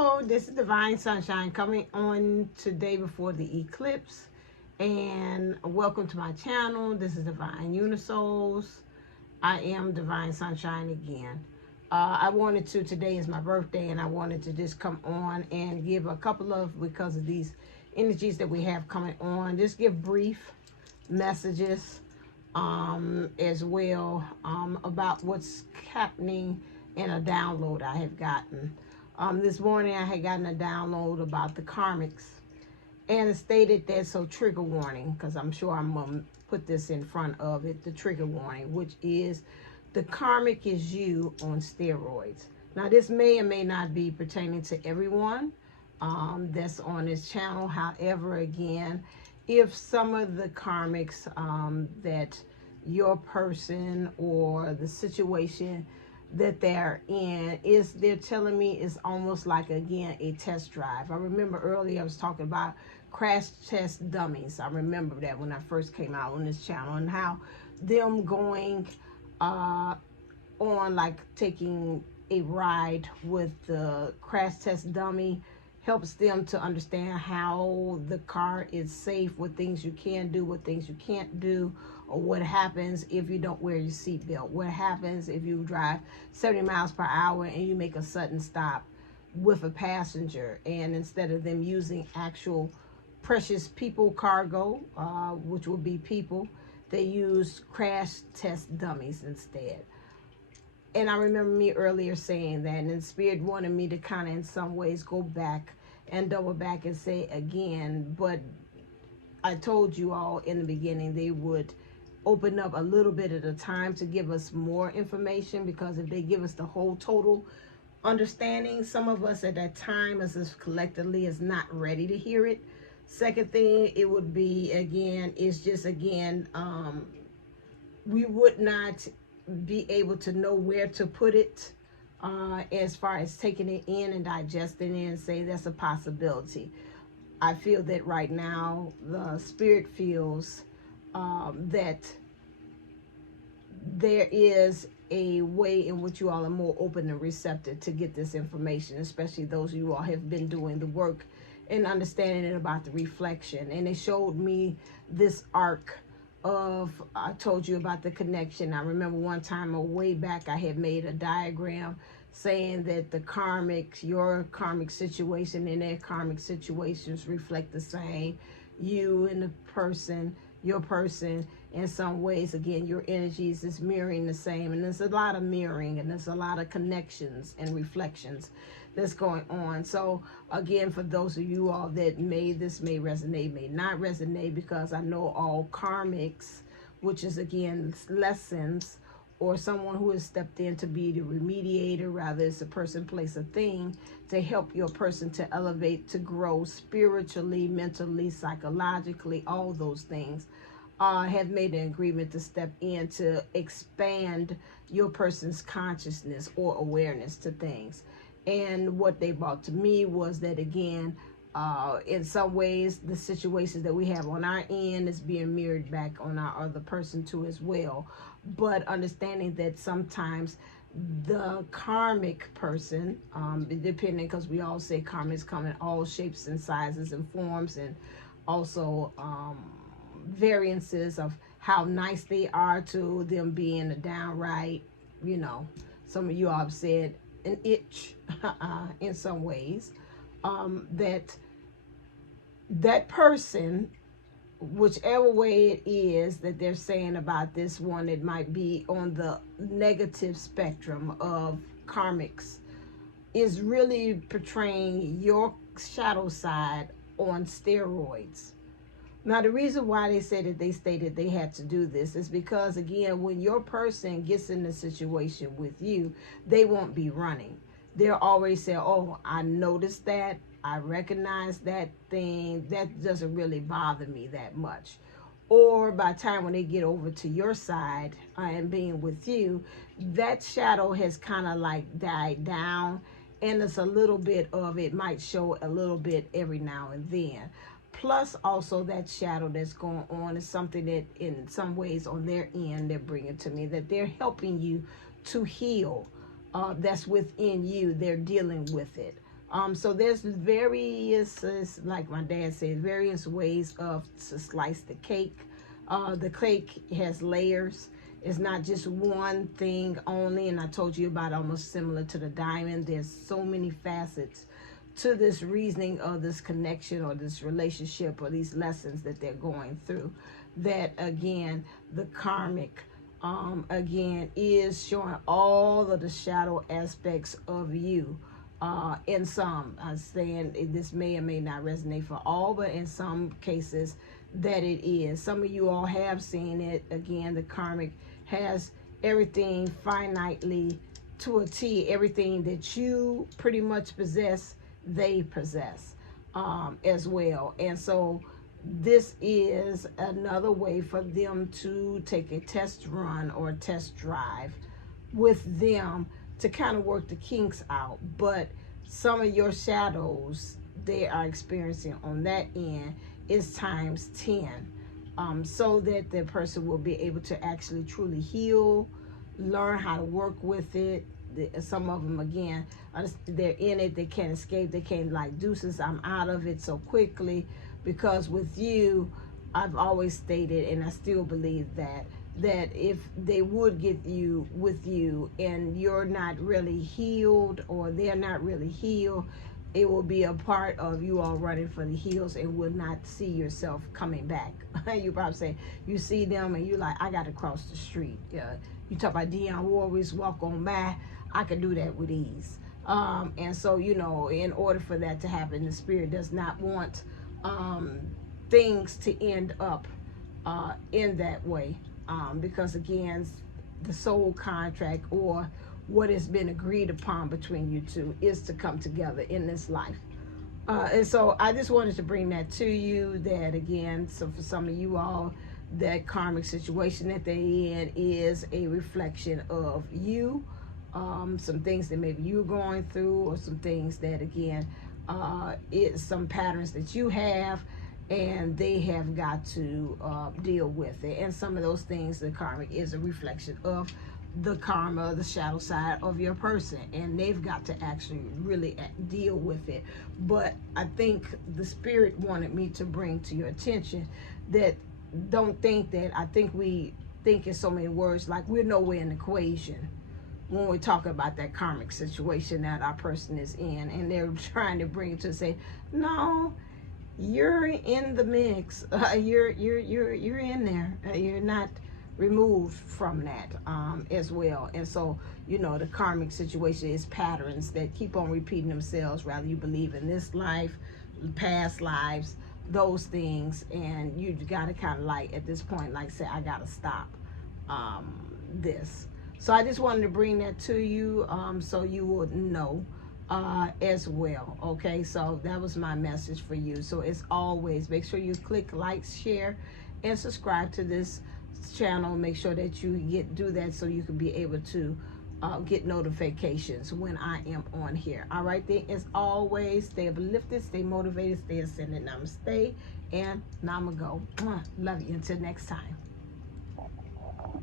Hello, this is Divine Sunshine coming on today before the eclipse, and welcome to my channel. This is Divine Unisouls. I am Divine Sunshine again. Today is my birthday, and I wanted to just come on and give a couple of, because of these energies that we have coming on, just give brief messages as well about what's happening in a download I have gotten. This morning I had gotten a download about the Karmics, and it stated that, so trigger warning, because I'm sure I'm going to put this in front of it, the trigger warning, which is the Karmic is you on steroids. Now this may or may not be pertaining to everyone that's on this channel. However, again, if some of the Karmics that your person or the situation that they're in they're telling me is almost like, again, a test drive. I remember earlier I was talking about crash test dummies. I remember that when I first came out on this channel, and how them going on, like taking a ride with the crash test dummy, helps them to understand how the car is safe, what things you can do, what things you can't do, or what happens if you don't wear your seatbelt, what happens if you drive 70 miles per hour and you make a sudden stop with a passenger, and instead of them using actual precious people cargo, which will be people, they use crash test dummies instead. And I remember me earlier saying that, and Spirit wanted me to kind of in some ways go back and double back and say again, but I told you all in the beginning they would open up a little bit at a time to give us more information, because if they give us the whole total understanding, some of us at that time as if collectively is not ready to hear it. Second thing, it would be, again, is just, again, we would not be able to know where to put it as far as taking it in and digesting it and say that's a possibility. I feel that right now the Spirit feels that there is a way in which you all are more open and receptive to get this information, especially those of you all have been doing the work and understanding it about the reflection. And it showed me this arc of, I told you about the connection. I remember one time way back I had made a diagram saying that the karmics, your karmic situation and their karmic situations reflect the same. You and the person, your person, in some ways, again, your energies is mirroring the same. And there's a lot of mirroring, and there's a lot of connections and reflections that's going on. So again, for those of you all that this may resonate, may not resonate, because I know all karmics, which is again lessons, or someone who has stepped in to be the remediator, rather it's a person, place, a thing, to help your person to elevate, to grow spiritually, mentally, psychologically, all those things, have made an agreement to step in to expand your person's consciousness or awareness to things. And what they brought to me was that, again, in some ways, the situations that we have on our end is being mirrored back on our other person too as well. But understanding that sometimes the karmic person, depending, because we all say karmics come in all shapes and sizes and forms, and also variances of how nice they are to them being a downright, you know, some of you all have said an itch in some ways, that person, whichever way it is that they're saying about this one, it might be on the negative spectrum of karmics, is really portraying your shadow side on steroids. Now, the reason why they said they stated they had to do this is because, again, when your person gets in a situation with you, they won't be running. They'll always say, oh, I noticed that. I recognize that thing. That doesn't really bother me that much. Or by the time when they get over to your side and being with you, that shadow has kind of like died down. And it's a little bit of it might show a little bit every now and then. Plus also that shadow that's going on is something that in some ways on their end they're bringing to me, that they're helping you to heal. That's within you. They're dealing with it. So there's various, like my dad said, various ways of to slice the cake. The cake has layers. It's not just one thing only, and I told you about almost similar to the diamond. There's so many facets to this reasoning of this connection or this relationship or these lessons that they're going through. That again, the karmic again is showing all of the shadow aspects of you. In some, I'm saying this may or may not resonate for all, but in some cases that it is. Some of you all have seen it. Again, the karmic has everything finitely to a T. Everything that you pretty much possess, they possess as well. And so this is another way for them to take a test run or a test drive with them to kind of work the kinks out. But some of your shadows they are experiencing on that end is times 10, so that the person will be able to actually truly heal, learn how to work with it. Some of them, again, they're in it, they can't escape, they can't like deuces, I'm out of it so quickly. Because with you, I've always stated, and I still believe that if they would get you with you and you're not really healed or they're not really healed, it will be a part of you all running for the hills and will not see yourself coming back. You probably say you see them and you're like, I got to cross the street. You talk about Dionne Warwick's walk on by, I can do that with ease. And so, you know, in order for that to happen, the spirit does not want things to end up in that way. Because again, the soul contract or what has been agreed upon between you two is to come together in this life. And so I just wanted to bring that to you, that again, so for some of you all, that karmic situation that they're in is a reflection of you. Some things that maybe you're going through, or some things that again, it's some patterns that you have and they have got to deal with it. And some of those things, the karmic is a reflection of the karma, the shadow side of your person, and they've got to actually really deal with it. But I think the spirit wanted me to bring to your attention that don't think that, I think we think in so many words like we're nowhere in the equation when we're talking about that karmic situation that our person is in, and they're trying to bring it to say, no, you're in the mix. You're in there. You're not removed from that as well. And so, you know, the karmic situation is patterns that keep on repeating themselves, rather you believe in this life, past lives, those things, and you got to kind of like at this point like say, I got to stop this. So I just wanted to bring that to you so you would know as well. Okay, so that was my message for you. So as always, make sure you click like, share, and subscribe to this channel. Make sure that you do that so you can be able to get notifications when I am on here. All right, then, as always, stay uplifted, stay motivated, stay ascended. Namaste and Namago. Love you. Until next time.